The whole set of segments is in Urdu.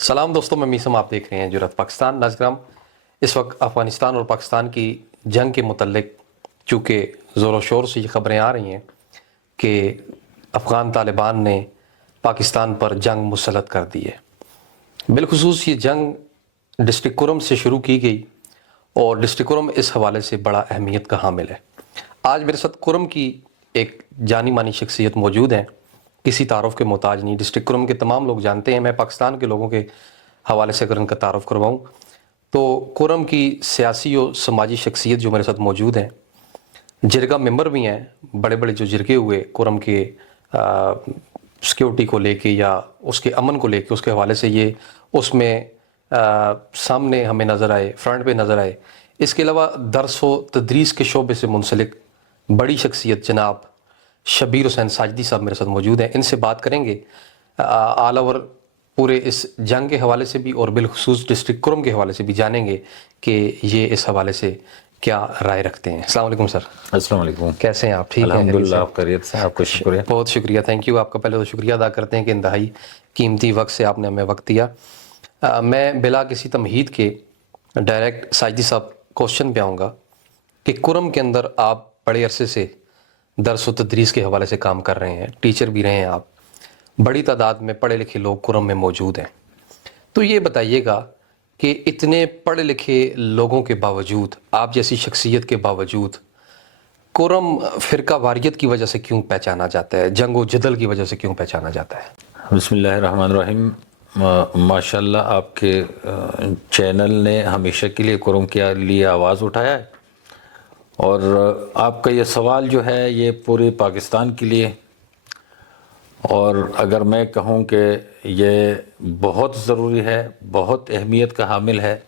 سلام دوستوں، میں میسم، آپ دیکھ رہے ہیں جرأت پاکستان۔ ناظرین، اس وقت افغانستان اور پاکستان کی جنگ کے متعلق چونکہ زور و شور سے یہ خبریں آ رہی ہیں کہ افغان طالبان نے پاکستان پر جنگ مسلط کر دی ہے۔ بالخصوص یہ جنگ ڈسٹرکٹ کرم سے شروع کی گئی اور ڈسٹرکٹ کرم اس حوالے سے بڑا اہمیت کا حامل ہے۔ آج میرے ساتھ کرم کی ایک جانی مانی شخصیت موجود ہیں، کسی تعارف کے محتاج نہیں، ڈسٹرکٹ کرم کے تمام لوگ جانتے ہیں۔ میں پاکستان کے لوگوں کے حوالے سے اگر ان کا تعارف کرواؤں تو کرم کی سیاسی و سماجی شخصیت جو میرے ساتھ موجود ہیں، جرگہ ممبر بھی ہیں، بڑے بڑے جو جرگے ہوئے کرم کے سیکیورٹی کو لے کے یا اس کے امن کو لے کے، اس کے حوالے سے یہ اس میں سامنے ہمیں نظر آئے، فرنٹ پہ نظر آئے۔ اس کے علاوہ درس و تدریس کے شعبے سے منسلک بڑی شخصیت جناب شبیر حسین ساجدی صاحب میرے ساتھ موجود ہیں۔ ان سے بات کریں گے آل اوور پورے اس جنگ کے حوالے سے بھی اور بالخصوص ڈسٹرکٹ کرم کے حوالے سے بھی جانیں گے کہ یہ اس حوالے سے کیا رائے رکھتے ہیں۔ السلام علیکم سر۔ السلام علیکم۔ کیسے ہیں آپ؟ ٹھیک ہیں؟ الحمدللہ، آپ خیریت سے؟ آپ کا شکریہ۔ بہت شکریہ، تھینک یو۔ آپ کا پہلے تو شکریہ ادا کرتے ہیں کہ انتہائی قیمتی وقت سے آپ نے ہمیں وقت دیا۔ میں بلا کسی تمہید کے ڈائریکٹ ساجدی صاحب کوشچن پہ آؤں گا کہ کرم کے اندر آپ بڑے عرصے سے درس و تدریس کے حوالے سے کام کر رہے ہیں، ٹیچر بھی رہے ہیں آپ، بڑی تعداد میں پڑھے لکھے لوگ کرم میں موجود ہیں، تو یہ بتائیے گا کہ اتنے پڑھے لکھے لوگوں کے باوجود، آپ جیسی شخصیت کے باوجود، کرم فرقہ واریت کی وجہ سے کیوں پہچانا جاتا ہے، جنگ و جدل کی وجہ سے کیوں پہچانا جاتا ہے؟ بسم اللہ الرحمن الرحیم۔ ماشاءاللہ آپ کے چینل نے ہمیشہ کے لیے کرم کے لیے آواز اٹھایا ہے، اور آپ کا یہ سوال جو ہے یہ پورے پاکستان کے لیے، اور اگر میں کہوں کہ یہ بہت ضروری ہے، بہت اہمیت کا حامل ہے۔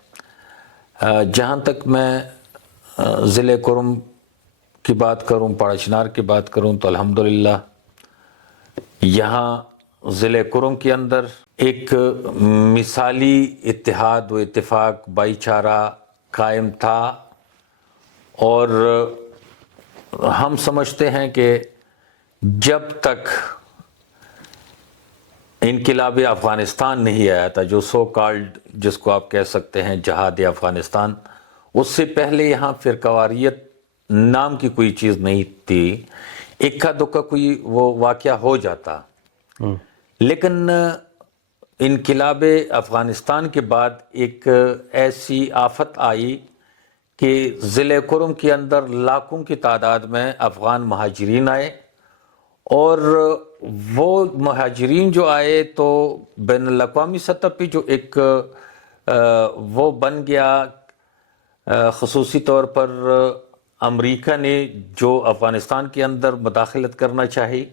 جہاں تک میں ضلع کرم کی بات کروں، پاڑا چنار کی بات کروں، تو الحمدللہ یہاں ضلع کرم کے اندر ایک مثالی اتحاد و اتفاق، بھائی چارہ قائم تھا، اور ہم سمجھتے ہیں کہ جب تک انقلاب افغانستان نہیں آیا تھا، جو سو کالڈ جس کو آپ کہہ سکتے ہیں جہاد افغانستان، اس سے پہلے یہاں فرقہ واریت نام کی کوئی چیز نہیں تھی۔ اکا دکا کوئی وہ واقعہ ہو جاتا، لیکن انقلاب افغانستان کے بعد ایک ایسی آفت آئی کہ ضلع کرم کے اندر لاکھوں کی تعداد میں افغان مہاجرین آئے، اور وہ مہاجرین جو آئے تو بین الاقوامی سطح پہ جو ایک وہ بن گیا، خصوصی طور پر امریکہ نے جو افغانستان کے اندر مداخلت کرنا چاہی،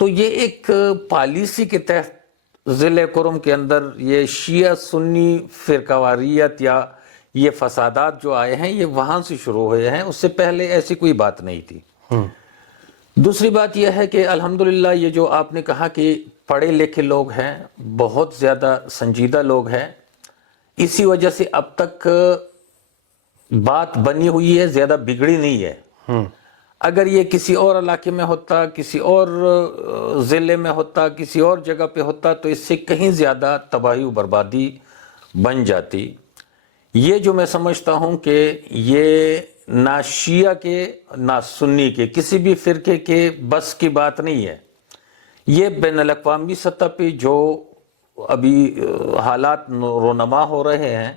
تو یہ ایک پالیسی کے تحت ضلع کرم کے اندر یہ شیعہ سنی فرقہ واریت یا یہ فسادات جو آئے ہیں یہ وہاں سے شروع ہوئے ہیں، اس سے پہلے ایسی کوئی بات نہیں تھی۔ دوسری بات یہ ہے کہ الحمدللہ یہ جو آپ نے کہا کہ پڑھے لکھے لوگ ہیں، بہت زیادہ سنجیدہ لوگ ہیں، اسی وجہ سے اب تک بات بنی ہوئی ہے، زیادہ بگڑی نہیں ہے۔ اگر یہ کسی اور علاقے میں ہوتا، کسی اور ضلع میں ہوتا، کسی اور جگہ پہ ہوتا، تو اس سے کہیں زیادہ تباہی و بربادی بن جاتی۔ یہ جو میں سمجھتا ہوں کہ یہ نہ شیعہ کے نہ سنی کے کسی بھی فرقے کے بس کی بات نہیں ہے۔ یہ بین الاقوامی سطح پہ جو ابھی حالات رونما ہو رہے ہیں،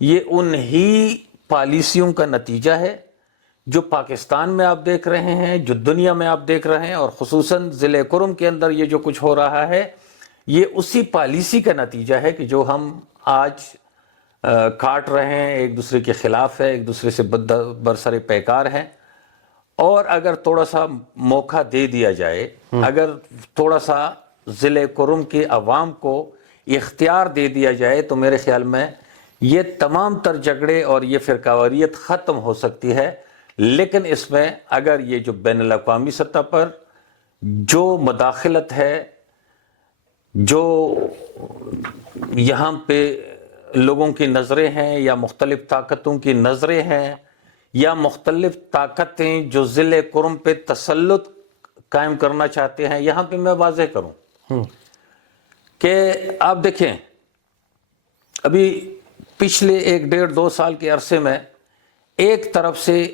یہ انہی پالیسیوں کا نتیجہ ہے جو پاکستان میں آپ دیکھ رہے ہیں، جو دنیا میں آپ دیکھ رہے ہیں، اور خصوصاً ضلع کرم کے اندر یہ جو کچھ ہو رہا ہے، یہ اسی پالیسی کا نتیجہ ہے کہ جو ہم آج کاٹ رہے ہیں، ایک دوسرے کے خلاف ہے، ایک دوسرے سے برسر پیکار ہیں۔ اور اگر تھوڑا سا موقع دے دیا جائے، اگر تھوڑا سا ضلع کرم کے عوام کو اختیار دے دیا جائے، تو میرے خیال میں یہ تمام تر جھگڑے اور یہ فرقہ واریت ختم ہو سکتی ہے۔ لیکن اس میں اگر یہ جو بین الاقوامی سطح پر جو مداخلت ہے، جو یہاں پہ لوگوں کی نظریں ہیں یا مختلف طاقتوں کی نظریں ہیں یا مختلف طاقتیں جو ضلع کرم پہ تسلط قائم کرنا چاہتے ہیں، یہاں پہ میں واضح کروں کہ آپ دیکھیں ابھی پچھلے 1-1.5-2 سال کے عرصے میں ایک طرف سے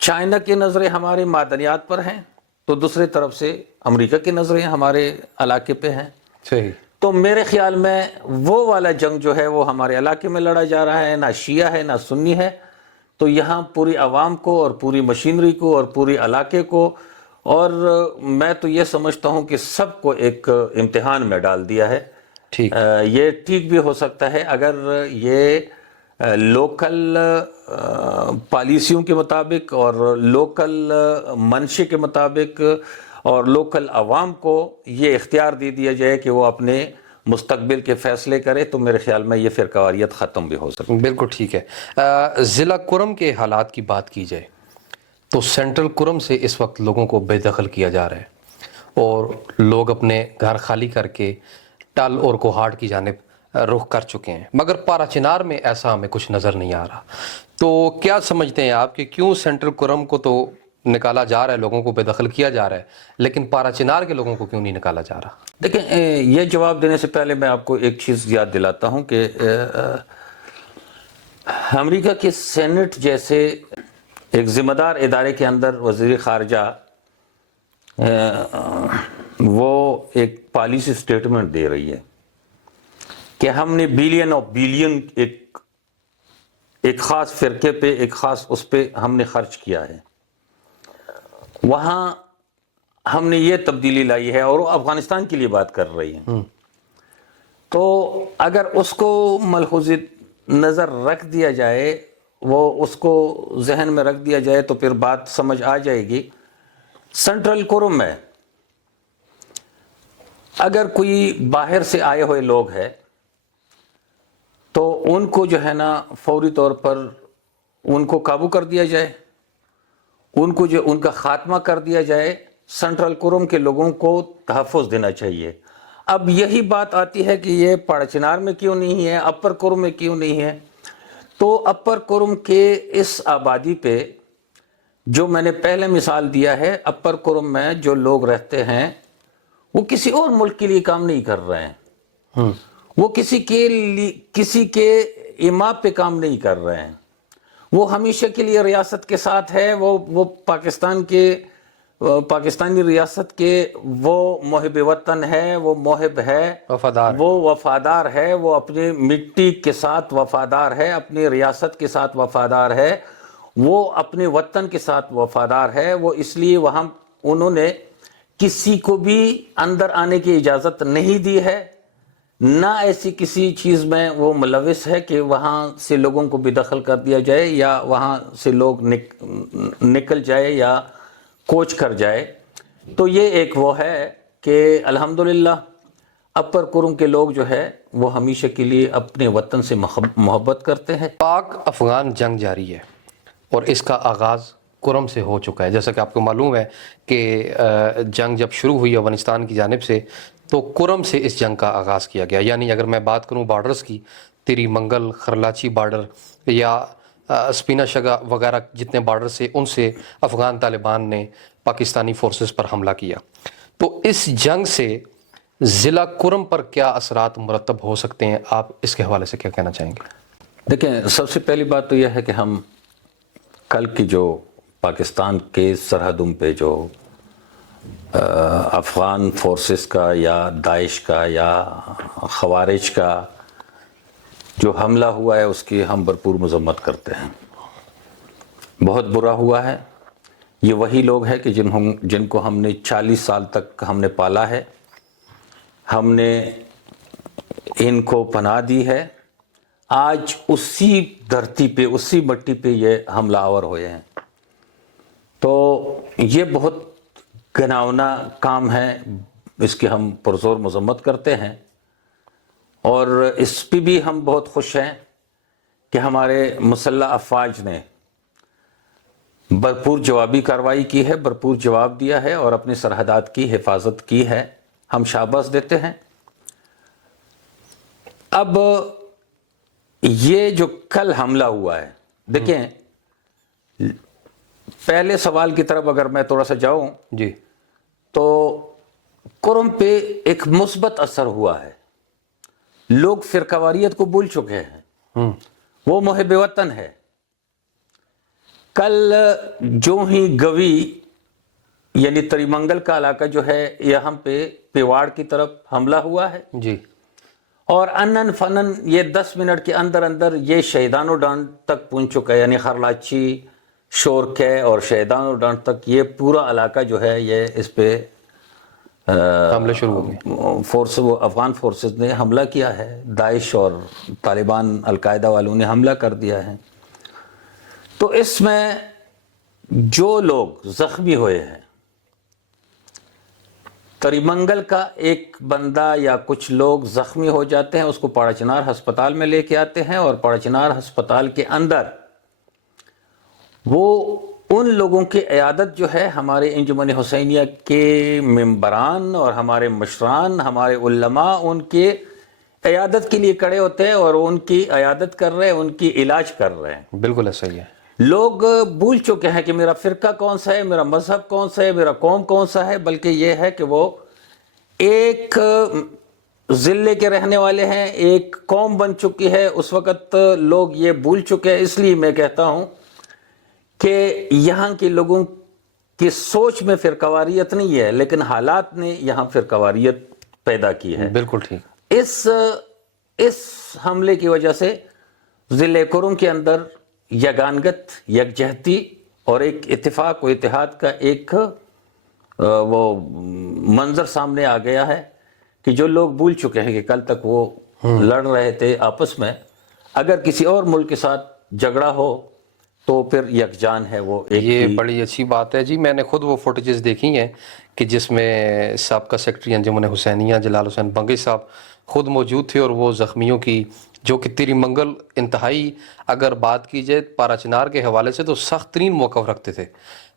چائنا کی نظریں ہمارے معدنیات پر ہیں تو دوسری طرف سے امریکہ کی نظریں ہمارے علاقے پہ ہیں. صحیح. تو میرے خیال میں وہ والا جنگ جو ہے وہ ہمارے علاقے میں لڑا جا رہا ہے، نہ شیعہ ہے نہ سنی ہے. تو یہاں پوری عوام کو اور پوری مشینری کو اور پوری علاقے کو، اور میں تو یہ سمجھتا ہوں کہ سب کو ایک امتحان میں ڈال دیا ہے. ٹھیک. یہ ٹھیک بھی ہو سکتا ہے اگر یہ لوکل پالیسیوں کے مطابق اور لوکل منشے کے مطابق اور لوکل عوام کو یہ اختیار دے دیا جائے کہ وہ اپنے مستقبل کے فیصلے کرے، تو میرے خیال میں یہ فرقہ واریت ختم بھی ہو سکتی ہے. بالکل ٹھیک ہے. ضلع کرم کے حالات کی بات کی جائے تو سینٹرل کرم سے اس وقت لوگوں کو بے دخل کیا جا رہا ہے اور لوگ اپنے گھر خالی کر کے ٹل اور کوہاٹ کی جانب رخ کر چکے ہیں، مگر پارا چنار میں ایسا ہمیں کچھ نظر نہیں آ رہا. تو کیا سمجھتے ہیں آپ کہ کیوں سینٹرل کرم کو تو نکالا جا رہا ہے، لوگوں کو بے دخل کیا جا رہا ہے، لیکن پارا چنار کے لوگوں کو کیوں نہیں نکالا جا رہا؟ دیکھیں، یہ جواب دینے سے پہلے میں آپ کو ایک چیز یاد دلاتا ہوں کہ امریکہ کے سینٹ جیسے ایک ذمہ دار ادارے کے اندر وزیر خارجہ وہ ایک پالیسی سٹیٹمنٹ دے رہی ہے کہ ہم نے بلین آف بلین ایک خاص فرقے پہ، ایک خاص اس پہ ہم نے خرچ کیا ہے. وہاں ہم نے یہ تبدیلی لائی ہے اور وہ افغانستان کے لیے بات کر رہی ہے. تو اگر اس کو ملحوظ نظر رکھ دیا جائے، وہ اس کو ذہن میں رکھ دیا جائے تو پھر بات سمجھ آ جائے گی. سینٹرل کرم میں اگر کوئی باہر سے آئے ہوئے لوگ ہیں تو ان کو جو ہے نا فوری طور پر ان کو قابو کر دیا جائے، ان کا خاتمہ کر دیا جائے. سینٹرل کرم کے لوگوں کو تحفظ دینا چاہیے. اب یہی بات آتی ہے کہ یہ پاڑا چنار میں کیوں نہیں ہے، اپر کرم میں کیوں نہیں ہے. تو اپر کرم کے اس آبادی پہ جو میں نے پہلے مثال دیا ہے، اپر کرم میں جو لوگ رہتے ہیں وہ کسی اور ملک کے لیے کام نہیں کر رہے ہیں، وہ کسی کے ایما پہ کام نہیں کر رہے ہیں، وہ ہمیشہ کے لیے ریاست کے ساتھ ہے. وہ پاکستانی ریاست کے وہ محب وطن ہے، وہ محب ہے، وہ وفادار ہے، وہ اپنی مٹی کے ساتھ وفادار ہے، اپنی ریاست کے ساتھ وفادار ہے، وہ اپنے وطن کے ساتھ وفادار ہے. وہ اس لیے وہاں انہوں نے کسی کو بھی اندر آنے کی اجازت نہیں دی ہے، نہ ایسی کسی چیز میں وہ ملوث ہے کہ وہاں سے لوگوں کو بے دخل کر دیا جائے یا وہاں سے لوگ نکل جائے یا کوچ کر جائے. تو یہ ایک وہ ہے کہ الحمدللہ اپر کرم کے لوگ جو ہے وہ ہمیشہ کے لیے اپنے وطن سے محبت کرتے ہیں. پاک افغان جنگ جاری ہے اور اس کا آغاز کرم سے ہو چکا ہے. جیسا کہ آپ کو معلوم ہے کہ جنگ جب شروع ہوئی افغانستان کی جانب سے تو کرم سے اس جنگ کا آغاز کیا گیا. یعنی اگر میں بات کروں بارڈرز کی، تیری منگل، خرلاچی بارڈر یا سپینا شگا وغیرہ جتنے بارڈر سے، ان سے افغان طالبان نے پاکستانی فورسز پر حملہ کیا. تو اس جنگ سے ضلع کرم پر کیا اثرات مرتب ہو سکتے ہیں؟ آپ اس کے حوالے سے کیا کہنا چاہیں گے؟ دیکھیں، سب سے پہلی بات تو یہ ہے کہ ہم کل کی جو پاکستان کے سرحدوں پہ جو افغان فورسز کا یا داعش کا یا خوارج کا جو حملہ ہوا ہے اس کی ہم بھرپور مذمت کرتے ہیں. بہت برا ہوا ہے. یہ وہی لوگ ہیں کہ جن کو ہم نے 40 سال تک ہم نے پالا ہے، ہم نے ان کو پناہ دی ہے. آج اسی دھرتی پہ، اسی مٹی پہ یہ حملہ آور ہوئے ہیں. تو یہ بہت گھناؤنا کام ہے، اس کی ہم پرزور مذمت کرتے ہیں. اور اس پہ بھی ہم بہت خوش ہیں کہ ہمارے مسلح افواج نے بھرپور جوابی کارروائی کی ہے، بھرپور جواب دیا ہے اور اپنی سرحدات کی حفاظت کی ہے. ہم شاباش دیتے ہیں. اب یہ جو کل حملہ ہوا ہے، دیکھیں، پہلے سوال کی طرف اگر میں تھوڑا سا جاؤں جی، تو کرم پہ ایک مثبت اثر ہوا ہے. لوگ فرقہ واریت کو بھول چکے ہیں، وہ محب وطن ہے۔ کل جو ہی گوی یعنی تریمنگل کا علاقہ جو ہے یہاں پہ پیواڑ کی طرف حملہ ہوا ہے، جی، اور انن فنن یہ 10 منٹ کے اندر اندر یہ شہیدان و ڈانٹ تک پہنچ چکا ہے، یعنی خرلاچی، شورکے اور شہیدان و ڈانٹ تک یہ پورا علاقہ جو ہے یہ اس پہ حملے شروع ہو گئے۔ افغان فورسز نے حملہ کیا ہے، داعش اور طالبان القاعدہ والوں نے حملہ کر دیا ہے۔ تو اس میں جو لوگ زخمی ہوئے ہیں، تریمنگل کا ایک بندہ یا کچھ لوگ زخمی ہو جاتے ہیں، اس کو پاڑا چنار ہسپتال میں لے کے آتے ہیں، اور پاڑا چنار ہسپتال کے اندر وہ ان لوگوں کی عیادت جو ہے ہمارے انجمن حسینیہ کے ممبران اور ہمارے مشران، ہمارے علماء ان کے عیادت کے لیے کھڑے ہوتے ہیں اور ان کی عیادت کر رہے ہیں، ان کی علاج کر رہے ہیں۔ بالکل ایسا ہی ہے۔ لوگ بھول چکے ہیں کہ میرا فرقہ کون سا ہے، میرا مذہب کون سا ہے، میرا قوم کون سا ہے، بلکہ یہ ہے کہ وہ ایک ضلع کے رہنے والے ہیں، ایک قوم بن چکی ہے۔ اس وقت لوگ یہ بھول چکے ہیں۔ اس لیے میں کہتا ہوں کہ یہاں کے لوگوں کی سوچ میں فرقہ واریت نہیں ہے، لیکن حالات نے یہاں فرقہ واریت پیدا کی ہے۔ بالکل ٹھیک۔ اس حملے کی وجہ سے ضلع کرم کے اندر یگانگت، یکجہتی اور ایک اتفاق و اتحاد کا ایک وہ منظر سامنے آ گیا ہے کہ جو لوگ بھول چکے ہیں کہ کل تک وہ لڑ رہے تھے آپس میں، اگر کسی اور ملک کے ساتھ جھگڑا ہو تو پھر یکجان ہے وہ ایک یہ بڑی اچھی بات ہے جی۔ میں نے خود وہ فوٹیجز دیکھی ہیں کہ جس میں سابقہ سیکرٹری انجمن حسینیہ جلال حسین بنگی صاحب خود موجود تھے، اور وہ زخمیوں کی جو کہ تریمنگل انتہائی اگر بات کی جائے پارا چنار کے حوالے سے تو سخت ترین موقف رکھتے تھے،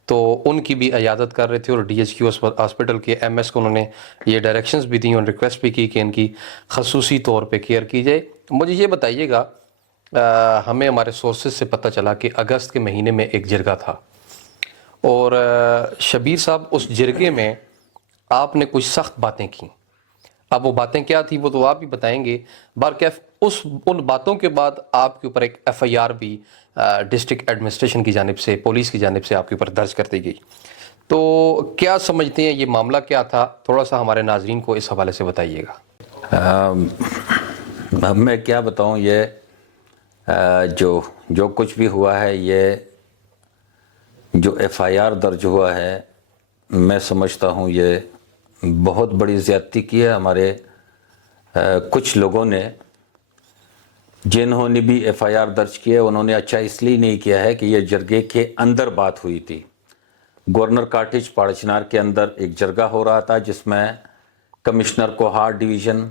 تو ان کی بھی عیادت کر رہے تھے، اور ڈی ایچ کیو ہاسپٹل کے ایم ایس کو انہوں نے یہ ڈائریکشنز بھی دیں اور ریکویسٹ بھی کی کہ ان کی خصوصی طور پہ کیئر کی جائے۔ مجھے یہ بتائیے گا، ہمیں ہمارے سورسز سے پتہ چلا کہ اگست کے مہینے میں ایک جرگہ تھا، اور شبیر صاحب اس جرگے میں آپ نے کچھ سخت باتیں کی۔ اب وہ باتیں کیا تھی وہ تو آپ ہی بتائیں گے۔ بارکیف ان باتوں کے بعد آپ کے اوپر ایک ایف آئی آر بھی ڈسٹرکٹ ایڈمنسٹریشن کی جانب سے، پولیس کی جانب سے آپ کے اوپر درج کر دی گئی۔ تو کیا سمجھتے ہیں یہ معاملہ کیا تھا؟ تھوڑا سا ہمارے ناظرین کو اس حوالے سے بتائیے گا۔ اب میں کیا بتاؤں، یہ جو کچھ بھی ہوا ہے، یہ جو ایف آئی آر درج ہوا ہے، میں سمجھتا ہوں یہ بہت بڑی زیادتی کی ہے ہمارے کچھ لوگوں نے، جنہوں نے بھی ایف آئی آر درج کیا انہوں نے اچھا اس لیے نہیں کیا ہے کہ یہ جرگے کے اندر بات ہوئی تھی۔ گورنر کاٹیج پاڑا چنار کے اندر ایک جرگہ ہو رہا تھا جس میں کمشنر کوہاٹ ڈویژن،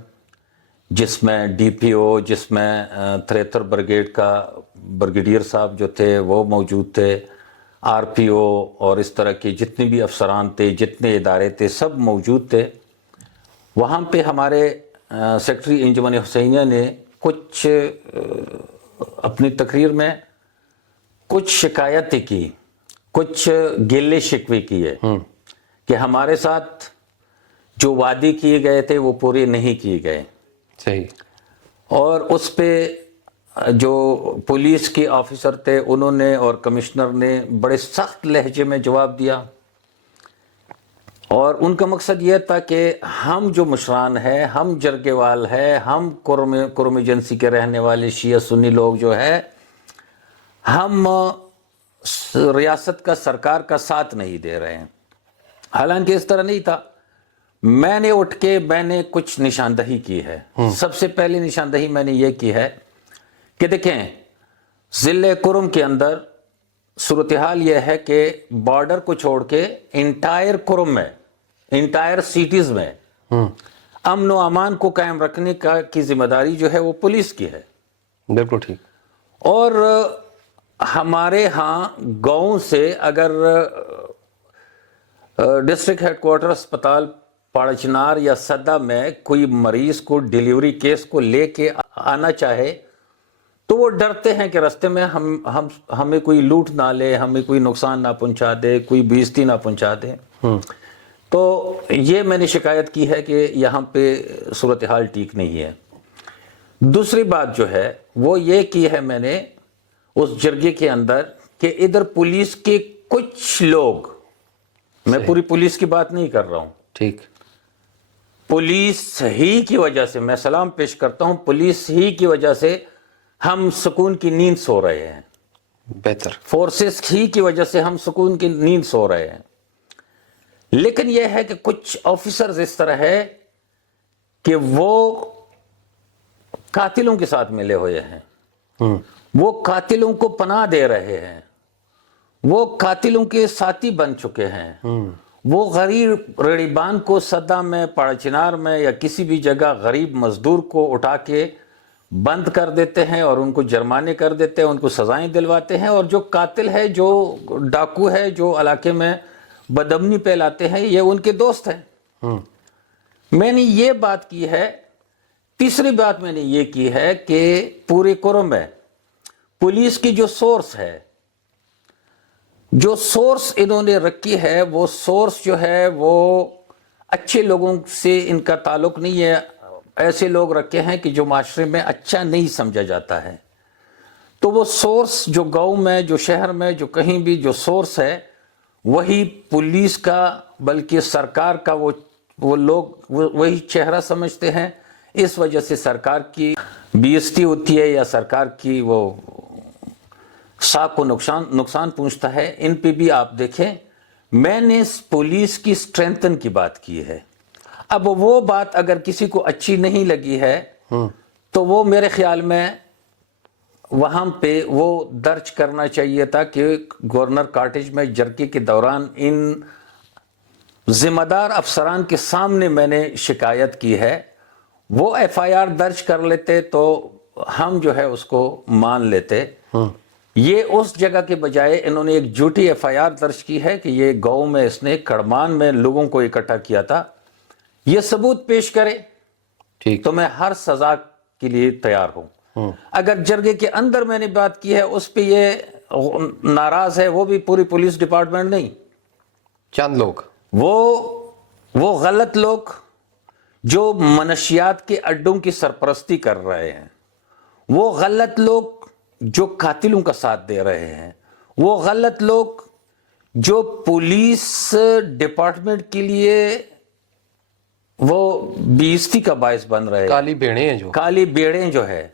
جس میں ڈی پی او، جس میں 73 بریگیڈ کا بریگیڈیئر صاحب جو تھے وہ موجود تھے، آر پی او اور اس طرح کے جتنے بھی افسران تھے، جتنے ادارے تھے، سب موجود تھے۔ وہاں پہ ہمارے سیکرٹری انجمن حسینیہ نے کچھ اپنی تقریر میں کچھ شکایتیں کی، کچھ گلے شکوے کیے کہ ہمارے ساتھ جو وعدے کیے گئے تھے وہ پورے نہیں کیے گئے۔ صحیح۔ اور اس پہ جو پولیس کے آفیسر تھے انہوں نے اور کمشنر نے بڑے سخت لہجے میں جواب دیا، اور ان کا مقصد یہ تھا کہ ہم جو مشران ہیں، ہم جرگے وال ہیں، ہم کرم ایجنسی کے رہنے والے شیعہ سنی لوگ جو ہے، ہم ریاست کا، سرکار کا ساتھ نہیں دے رہے ہیں۔ حالانکہ اس طرح نہیں تھا۔ میں نے اٹھ کے میں نے کچھ نشاندہی کی ہے۔ سب سے پہلی نشاندہی میں نے یہ کی ہے کہ دیکھیں، ضلع کرم کے اندر صورتحال یہ ہے کہ بارڈر کو چھوڑ کے انٹائر کرم میں، انٹائر سٹیز میں امن و امان کو قائم رکھنے کی ذمہ داری جو ہے وہ پولیس کی ہے۔ بالکل ٹھیک۔ اور ہمارے ہاں گاؤں سے اگر ڈسٹرکٹ ہیڈ کوارٹر اسپتال پاڑا چنار یا صدہ میں کوئی مریض کو ڈیلیوری کیس کو لے کے آنا چاہے تو وہ ڈرتے ہیں کہ رستے میں ہمیں کوئی لوٹ نہ لے، ہمیں کوئی نقصان نہ پہنچا دے، کوئی بےعزتی نہ پہنچا دے۔ تو یہ میں نے شکایت کی ہے کہ یہاں پہ صورتحال ٹھیک نہیں ہے۔ دوسری بات جو ہے وہ یہ کی ہے میں نے اس جرگے کے اندر کہ ادھر پولیس کے کچھ لوگ، میں پوری پولیس کی بات نہیں کر رہا ہوں، ٹھیک، پولیس ہی کی وجہ سے، میں سلام پیش کرتا ہوں، پولیس ہی کی وجہ سے ہم سکون کی نیند سو رہے ہیں، بہتر، فورسز ہی کی وجہ سے ہم سکون کی نیند سو رہے ہیں. لیکن یہ ہے کہ کچھ آفیسرز اس طرح ہے کہ وہ قاتلوں کے ساتھ ملے ہوئے ہیں، وہ قاتلوں کو پناہ دے رہے ہیں، وہ قاتلوں کے ساتھی بن چکے ہیں، وہ غریب ریڑیبان کو صدا میں، پاڑچنار میں یا کسی بھی جگہ غریب مزدور کو اٹھا کے بند کر دیتے ہیں اور ان کو جرمانے کر دیتے ہیں، ان کو سزائیں دلواتے ہیں، اور جو قاتل ہے، جو ڈاکو ہے، جو علاقے میں بدامنی پھیلاتے ہیں، یہ ان کے دوست ہیں. میں نے یہ بات کی ہے. تیسری بات میں نے یہ کی ہے کہ پورے قرم میں پولیس کی جو سورس ہے، جو سورس انہوں نے رکھی ہے، وہ سورس جو ہے وہ اچھے لوگوں سے ان کا تعلق نہیں ہے، ایسے لوگ رکھے ہیں کہ جو معاشرے میں اچھا نہیں سمجھا جاتا ہے. تو وہ سورس جو گاؤں میں، جو شہر میں، جو کہیں بھی جو سورس ہے، وہی پولیس کا بلکہ سرکار کا وہ لوگ وہی چہرہ سمجھتے ہیں. اس وجہ سے سرکار کی بے عزتی ہوتی ہے یا سرکار کی وہ ساکھ کو نقصان پہنچتا ہے. ان پہ بھی آپ دیکھیں، میں نے پولیس کی سٹرینتھن کی بات کی ہے. اب وہ بات اگر کسی کو اچھی نہیں لگی ہے تو وہ میرے خیال میں وہاں پہ وہ درج کرنا چاہیے تھا کہ گورنر کاٹیج میں جرگے کے دوران ان ذمہ دار افسران کے سامنے میں نے شکایت کی ہے، وہ ایف آئی آر درج کر لیتے تو ہم جو ہے اس کو مان لیتے. یہ اس جگہ کے بجائے انہوں نے ایک جھوٹی ایف آئی آر درج کی ہے کہ یہ گاؤں میں اس نے کڑمان میں لوگوں کو اکٹھا کیا تھا. یہ ثبوت پیش کرے ٹھیک، تو میں ہر سزا کے لیے تیار ہوں. اگر جرگے کے اندر میں نے بات کی ہے اس پہ یہ ناراض ہے، وہ بھی پوری پولیس ڈپارٹمنٹ نہیں، چند لوگ، وہ غلط لوگ جو منشیات کے اڈوں کی سرپرستی کر رہے ہیں، وہ غلط لوگ جو قاتلوں کا ساتھ دے رہے ہیں، وہ غلط لوگ جو پولیس ڈپارٹمنٹ کے لیے وہ بے عزتی کا باعث بن رہے ہیں، کالی بیڑے ہیں جو، کالی بیڑیں جو ہے،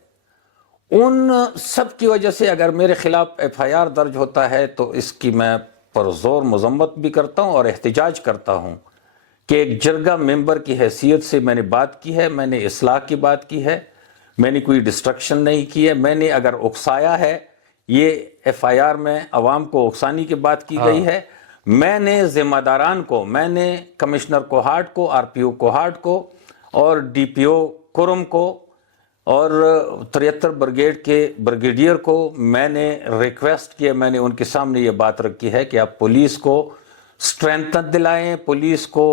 ان سب کی وجہ سے اگر میرے خلاف ایف آئی آر درج ہوتا ہے تو اس کی میں پرزور مذمت بھی کرتا ہوں اور احتجاج کرتا ہوں کہ ایک جرگہ ممبر کی حیثیت سے میں نے بات کی ہے، میں نے اصلاح کی بات کی ہے، میں نے کوئی ڈسٹرکشن نہیں کی ہے. میں نے اگر اکسایا ہے، یہ ایف آئی آر میں عوام کو اکسانی کی بات کی گئی ہے، میں نے ذمہ داران کو، میں نے کمشنر کوہاٹ کو، آر پی او کوہاٹ کو اور ڈی پی او کرم کو اور 73 بریگیڈ کے بریگیڈیئر کو میں نے ریکویسٹ کیا، میں نے ان کے سامنے یہ بات رکھی ہے کہ آپ پولیس کو سٹرینتھ دلائیں، پولیس کو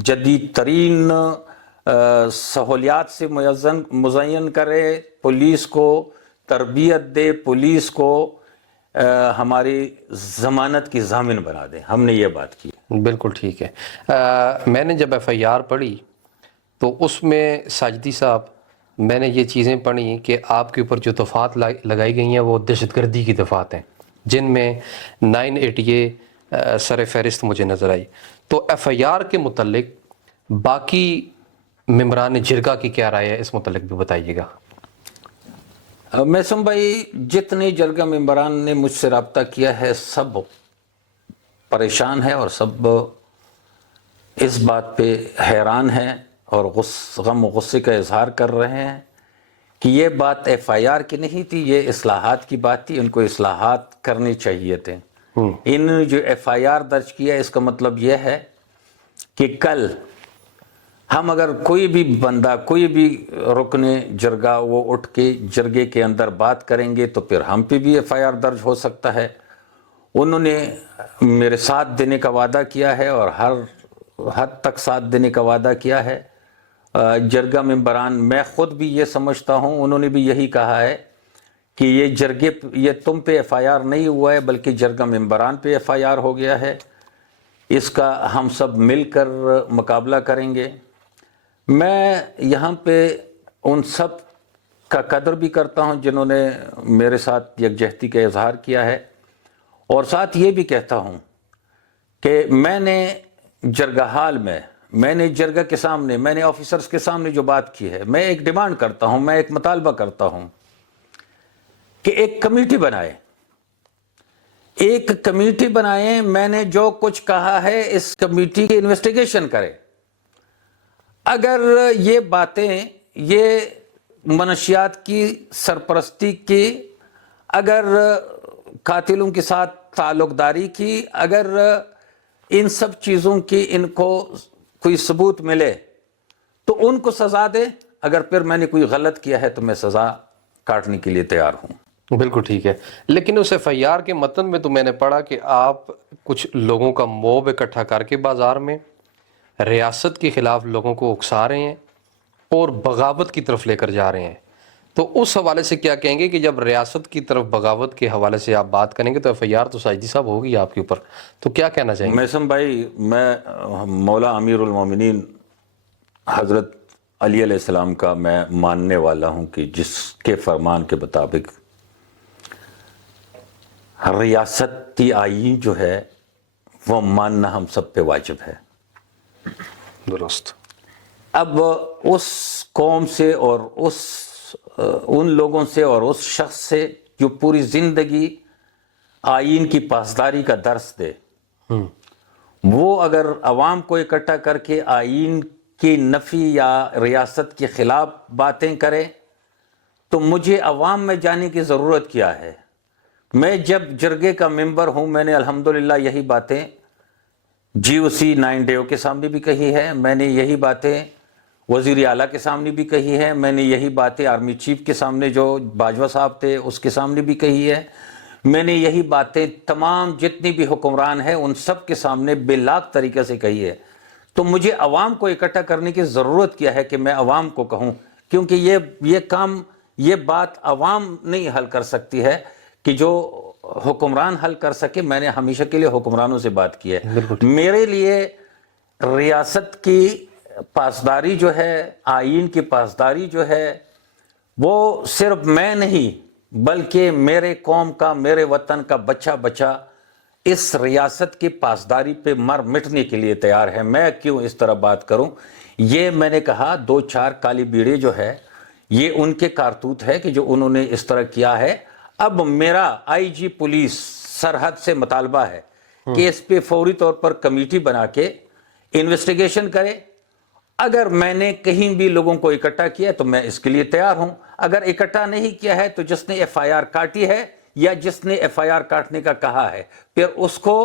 جدید ترین سہولیات سے مزین کرے، پولیس کو تربیت دے، پولیس کو ہماری ضمانت کی ضامن بنا دے. ہم نے یہ بات کی. بالکل ٹھیک ہے. میں نے جب ایف آئی آر پڑھی تو اس میں ساجدی صاحب میں نے یہ چیزیں پڑھی کہ آپ کے اوپر جو دفعات لگائی گئی ہیں وہ دہشت گردی کی دفعات ہیں، جن میں 980 سر فہرست مجھے نظر آئی. تو ایف آئی آر کے متعلق باقی ممبران جرگہ کی کیا رائے ہے، اس متعلق بھی بتائیے گا. میسم بھائی، جتنے جرگہ ممبران نے مجھ سے رابطہ کیا ہے سب پریشان ہے اور سب اس بات پہ حیران ہیں اور غم و غصے کا اظہار کر رہے ہیں کہ یہ بات ایف آئی آر کی نہیں تھی، یہ اصلاحات کی بات تھی، ان کو اصلاحات کرنی چاہیے تھے. ان جو ایف آئی آر درج کیا اس کا مطلب یہ ہے کہ کل ہم اگر کوئی بھی بندہ، کوئی بھی رکن جرگہ وہ اٹھ کے جرگے کے اندر بات کریں گے تو پھر ہم پہ بھی ایف آئی آر درج ہو سکتا ہے. انہوں نے میرے ساتھ دینے کا وعدہ کیا ہے اور ہر حد تک ساتھ دینے کا وعدہ کیا ہے. جرگہ ممبران، میں خود بھی یہ سمجھتا ہوں، انہوں نے بھی یہی کہا ہے کہ یہ تم پہ ایف آئی آر نہیں ہوا ہے بلکہ جرگہ ممبران پہ ایف آئی آر ہو گیا ہے، اس کا ہم سب مل کر مقابلہ کریں گے. میں یہاں پہ ان سب کا قدر بھی کرتا ہوں جنہوں نے میرے ساتھ یکجہتی کا اظہار کیا ہے، اور ساتھ یہ بھی کہتا ہوں کہ میں نے جرگہ حال میں نے جرگہ کے سامنے، میں نے آفیسرز کے سامنے جو بات کی ہے، میں ایک ڈیمانڈ کرتا ہوں، میں ایک مطالبہ کرتا ہوں کہ ایک کمیٹی بنائیں، میں نے جو کچھ کہا ہے اس کمیٹی کی انویسٹیگیشن کرے۔ اگر یہ باتیں، یہ منشیات کی سرپرستی کی، اگر قاتلوں کے ساتھ تعلق داری کی، اگر ان سب چیزوں کی ان کو کوئی ثبوت ملے تو ان کو سزا دے، اگر پھر میں نے کوئی غلط کیا ہے تو میں سزا کاٹنے کے لیے تیار ہوں۔ بالکل ٹھیک ہے، لیکن اس ایف آئی آر کے متن میں تو میں نے پڑھا کہ آپ کچھ لوگوں کا موب اکٹھا کر کے بازار میں ریاست کے خلاف لوگوں کو اکسا رہے ہیں اور بغاوت کی طرف لے کر جا رہے ہیں، تو اس حوالے سے کیا کہیں گے کہ جب ریاست کی طرف بغاوت کے حوالے سے آپ بات کریں گے تو ایف آئی آر تو ساجدی صاحب ہوگی آپ کے اوپر، تو کیا کہنا چاہیں گے؟ میثم بھائی، میں مولا امیر المومنین حضرت علی علیہ السلام کا میں ماننے والا ہوں کہ جس کے فرمان کے مطابق ریاستی آئین جو ہے وہ ماننا ہم سب پہ واجب ہے۔ درست۔ اب اس قوم سے اور ان لوگوں سے اور اس شخص سے جو پوری زندگی آئین کی پاسداری کا درس دے، وہ اگر عوام کو اکٹھا کر کے آئین کی نفی یا ریاست کے خلاف باتیں کرے تو مجھے عوام میں جانے کی ضرورت کیا ہے؟ میں جب جرگے کا ممبر ہوں، میں نے الحمدللہ یہی باتیں جی او سی 9 ڈیو کے سامنے بھی کہی ہے، میں نے یہی باتیں وزیر اعلیٰ کے سامنے بھی کہی ہے، میں نے یہی باتیں آرمی چیف کے سامنے جو باجوہ صاحب تھے اس کے سامنے بھی کہی ہے، میں نے یہی باتیں تمام جتنی بھی حکمران ہیں ان سب کے سامنے بے لاگ طریقے سے کہی ہے۔ تو مجھے عوام کو اکٹھا کرنے کی ضرورت کیا ہے کہ میں عوام کو کہوں؟ کیونکہ یہ کام، یہ بات عوام نہیں حل کر سکتی ہے کہ جو حکمران حل کر سکے۔ میں نے ہمیشہ کے لیے حکمرانوں سے بات کی ہے۔ میرے لیے ریاست کی پاسداری جو ہے، آئین کی پاسداری جو ہے، وہ صرف میں نہیں بلکہ میرے قوم کا، میرے وطن کا بچہ اس ریاست کی پاسداری پہ مر مٹنے کے لیے تیار ہے۔ میں کیوں اس طرح بات کروں؟ یہ میں نے کہا 2-4 کالی بیڑے جو ہے یہ ان کے کارتوت ہے کہ جو انہوں نے اس طرح کیا ہے۔ اب میرا آئی جی پولیس سرحد سے مطالبہ ہے کہ اس پہ فوری طور پر کمیٹی بنا کے انویسٹیگیشن کرے۔ اگر میں نے کہیں بھی لوگوں کو اکٹھا کیا تو میں اس کے لیے تیار ہوں، اگر اکٹھا نہیں کیا ہے تو جس نے ایف آئی آر کاٹی ہے یا جس نے ایف آئی آر کاٹنے کا کہا ہے پھر اس کو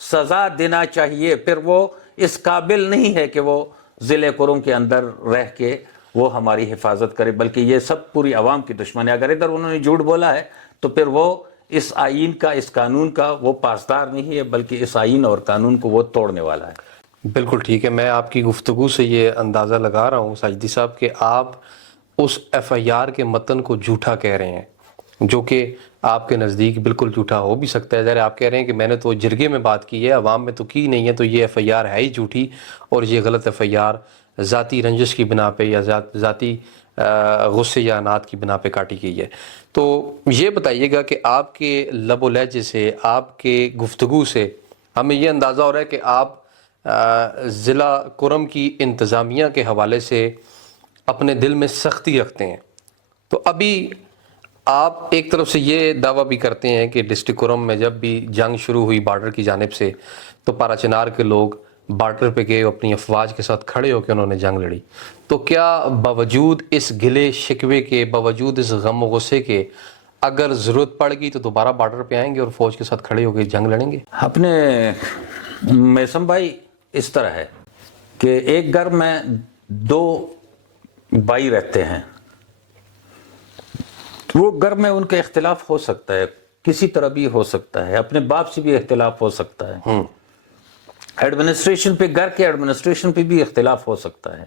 سزا دینا چاہیے۔ پھر وہ اس قابل نہیں ہے کہ وہ ضلع کرم کے اندر رہ کے وہ ہماری حفاظت کرے، بلکہ یہ سب پوری عوام کی دشمن ہے۔ اگر ادھر انہوں نے جھوٹ بولا ہے تو پھر وہ اس آئین کا، اس قانون کا وہ پاسدار نہیں ہے بلکہ اس آئین اور قانون کو وہ توڑنے والا ہے۔ بالکل ٹھیک ہے، میں آپ کی گفتگو سے یہ اندازہ لگا رہا ہوں ساجدی صاحب کہ آپ اس ایف آئی آر کے متن کو جھوٹا کہہ رہے ہیں، جو کہ آپ کے نزدیک بالکل جھوٹا ہو بھی سکتا ہے۔ ظاہر آپ کہہ رہے ہیں کہ میں نے تو جرگے میں بات کی ہے، عوام میں تو کی نہیں ہے، تو یہ ایف آئی آر ہے ہی جھوٹی، اور یہ غلط ایف آئی آر ذاتی رنجش کی بنا پہ یا ذاتی غصے یا انات کی بنا پہ کاٹی گئی ہے۔ تو یہ بتائیے گا کہ آپ کے لب و لہجے سے، آپ کے گفتگو سے ہمیں یہ اندازہ ہو رہا ہے کہ آپ ضلع کرم کی انتظامیہ کے حوالے سے اپنے دل میں سختی رکھتے ہیں۔ تو ابھی آپ ایک طرف سے یہ دعویٰ بھی کرتے ہیں کہ ڈسٹرکٹ کرم میں جب بھی جنگ شروع ہوئی بارڈر کی جانب سے تو پارا چنار کے لوگ بارڈر پہ گئے، اپنی افواج کے ساتھ کھڑے ہو کے انہوں نے جنگ لڑی۔ تو کیا باوجود اس گلے شکوے کے، باوجود اس غم و غصے کے، اگر ضرورت پڑ گئی تو دوبارہ بارڈر پہ آئیں گے اور فوج کے ساتھ کھڑے ہو کے جنگ لڑیں گے؟ اپنے میثم بھائی اس طرح ہے کہ ایک گھر میں 2 بھائی رہتے ہیں، وہ گھر میں ان کا اختلاف ہو سکتا ہے، کسی طرح بھی ہو سکتا ہے، اپنے باپ سے بھی اختلاف ہو سکتا ہے، ایڈمنسٹریشن پہ، گھر کے ایڈمنسٹریشن پہ بھی اختلاف ہو سکتا ہے،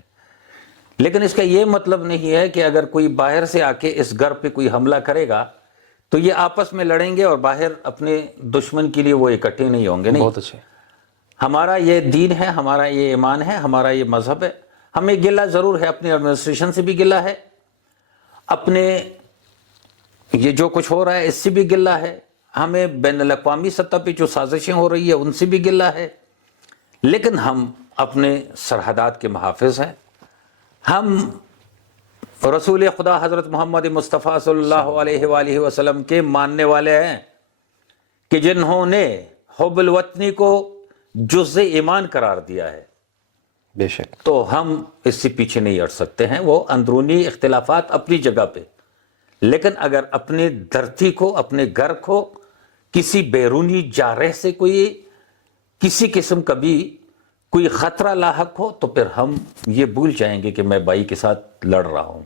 لیکن اس کا یہ مطلب نہیں ہے کہ اگر کوئی باہر سے آ کے اس گھر پہ کوئی حملہ کرے گا تو یہ آپس میں لڑیں گے اور باہر اپنے دشمن کے لیے وہ اکٹھے نہیں ہوں گے۔ نہیں، بہت اچھے۔ ہمارا یہ دین ہے، ہمارا یہ ایمان ہے، ہمارا یہ مذہب ہے۔ ہمیں گلہ ضرور ہے، اپنی ایڈمنسٹریشن سے بھی گلہ ہے، اپنے یہ جو کچھ ہو رہا ہے اس سے بھی گلہ ہے، ہمیں بین الاقوامی سطح پہ جو سازشیں ہو رہی ہے ان سے بھی گلہ ہے، لیکن ہم اپنے سرحدات کے محافظ ہیں. ہم رسول خدا حضرت محمد مصطفیٰ صلی اللہ علیہ وآلہ وسلم کے ماننے والے ہیں کہ جنہوں نے حب الوطنی کو جزء ایمان قرار دیا ہے. بے شک. تو ہم اس سے پیچھے نہیں ہٹ سکتے ہیں. وہ اندرونی اختلافات اپنی جگہ پہ، لیکن اگر اپنے دھرتی کو، اپنے گھر کو کسی بیرونی جارح سے کسی قسم کا بھی کوئی خطرہ لاحق ہو تو پھر ہم یہ بھول جائیں گے کہ میں بھائی کے ساتھ لڑ رہا ہوں،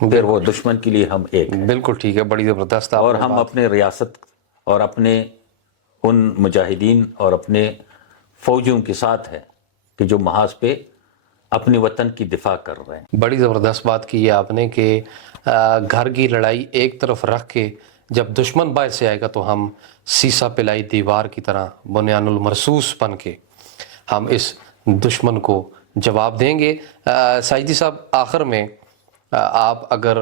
پھر وہ دشمن کے لیے ہم ایک ہیں. بالکل ٹھیک ہے، بڑی زبردست. اور ہم اپنے ریاست اور اپنے ان مجاہدین اور اپنے فوجیوں کے ساتھ ہیں کہ جو محاذ پہ اپنے وطن کی دفاع کر رہے ہیں. بڑی زبردست بات کی ہے آپ نے کہ گھر کی لڑائی ایک طرف رکھ کے جب دشمن باعث سے آئے گا تو ہم سیسا پلائی دیوار کی طرح بنیان المرصوص بن کے ہم اس دشمن کو جواب دیں گے. ساجدی صاحب، آخر میں آپ اگر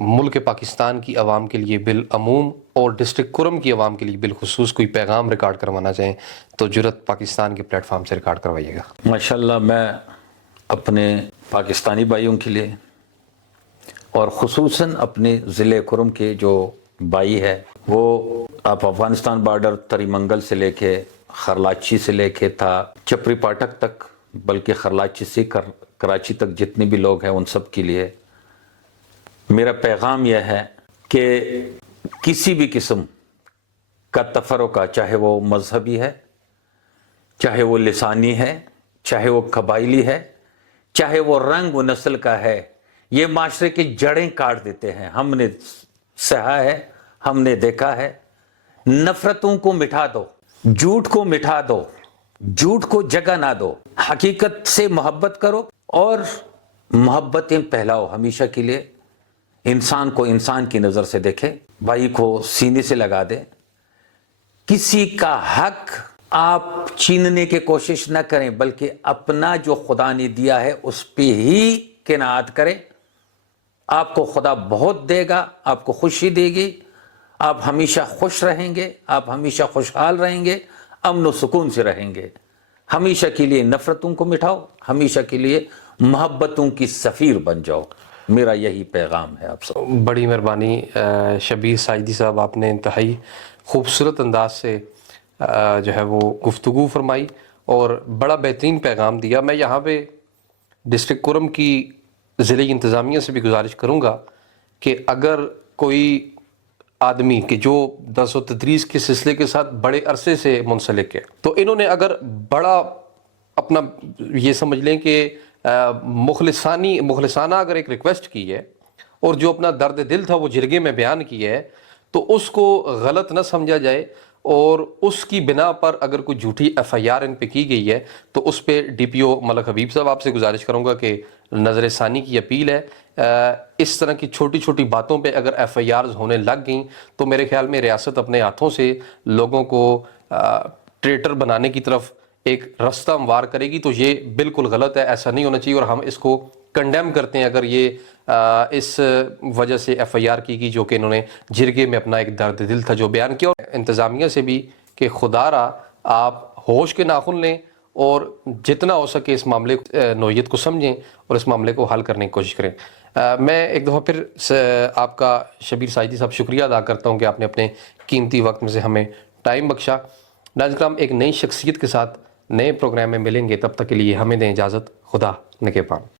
ملک پاکستان کی عوام کے لیے بالعموم اور ڈسٹرکٹ کرم کی عوام کے لیے بالخصوص کوئی پیغام ریکارڈ کروانا چاہیں تو جرأت پاکستان کے پلیٹ فارم سے ریکارڈ کروائیے گا. ماشاءاللہ، میں اپنے پاکستانی بھائیوں کے لیے اور خصوصاً اپنے ضلع کرم کے جو بھائی ہے، وہ آپ افغانستان بارڈر تری منگل سے لے کے خرلاچی سے لے کے تھا چپری پاٹک تک، بلکہ خرلاچی سے کراچی تک جتنے بھی لوگ ہیں ان سب کے لیے میرا پیغام یہ ہے کہ کسی بھی قسم کا تفرقہ، چاہے وہ مذہبی ہے، چاہے وہ لسانی ہے، چاہے وہ قبائلی ہے، چاہے وہ رنگ و نسل کا ہے، یہ معاشرے کی جڑیں کاٹ دیتے ہیں. ہم نے سہا ہے، ہم نے دیکھا ہے. نفرتوں کو مٹا دو، جھوٹ کو مٹا دو، جھوٹ کو جگہ نہ دو، حقیقت سے محبت کرو اور محبتیں پھیلاؤ. ہمیشہ کے لیے انسان کو انسان کی نظر سے دیکھے، بھائی کو سینے سے لگا دے. کسی کا حق آپ چھیننے کی کوشش نہ کریں، بلکہ اپنا جو خدا نے دیا ہے اس پہ ہی قناعت کریں. آپ کو خدا بہت دے گا، آپ کو خوشی دے گی، آپ ہمیشہ خوش رہیں گے، آپ ہمیشہ خوشحال رہیں گے، امن و سکون سے رہیں گے. ہمیشہ کے لیے نفرتوں کو مٹاؤ، ہمیشہ کے لیے محبتوں کی سفیر بن جاؤ. میرا یہی پیغام ہے آپ سب. بڑی مہربانی شبیر ساجدی صاحب، آپ نے انتہائی خوبصورت انداز سے جو ہے وہ گفتگو فرمائی اور بڑا بہترین پیغام دیا. میں یہاں پہ ڈسٹرکٹ کرم کی ضلعی انتظامیہ سے بھی گزارش کروں گا کہ اگر کوئی آدمی کہ جو درس و تدریس کے سلسلے کے ساتھ بڑے عرصے سے منسلک ہے، تو انہوں نے اگر بڑا اپنا یہ سمجھ لیں کہ مخلصانہ اگر ایک ریکویسٹ کی ہے اور جو اپنا درد دل تھا وہ جرگے میں بیان کیا ہے، تو اس کو غلط نہ سمجھا جائے اور اس کی بنا پر اگر کوئی جھوٹی ایف آئی آر ان پہ کی گئی ہے تو اس پہ ڈی پی او ملک حبیب صاحب آپ سے گزارش کروں گا کہ نظر ثانی کی اپیل ہے. اس طرح کی چھوٹی چھوٹی باتوں پہ اگر ایف آئی آرز ہونے لگ گئیں تو میرے خیال میں ریاست اپنے ہاتھوں سے لوگوں کو ٹریٹر بنانے کی طرف ایک رستہ ہموار کرے گی. تو یہ بالکل غلط ہے، ایسا نہیں ہونا چاہیے اور ہم اس کو کنڈیم کرتے ہیں اگر یہ اس وجہ سے ایف آئی آر کی گئی جو کہ انہوں نے جرگے میں اپنا ایک درد دل تھا جو بیان کیا. اور انتظامیہ سے بھی کہ خدا را آپ ہوش کے ناخن لیں اور جتنا ہو سکے اس معاملے نوعیت کو سمجھیں اور اس معاملے کو حل کرنے کی کوشش کریں. میں ایک دفعہ پھر آپ کا شبیر ساجدی صاحب شکریہ ادا کرتا ہوں کہ آپ نے اپنے قیمتی وقت میں سے ہمیں ٹائم بخشا. ناظرین کرام، ایک نئی شخصیت کے ساتھ نئے پروگرام میں ملیں گے، تب تک کے لیے ہمیں دیں اجازت. خدا نگہبان.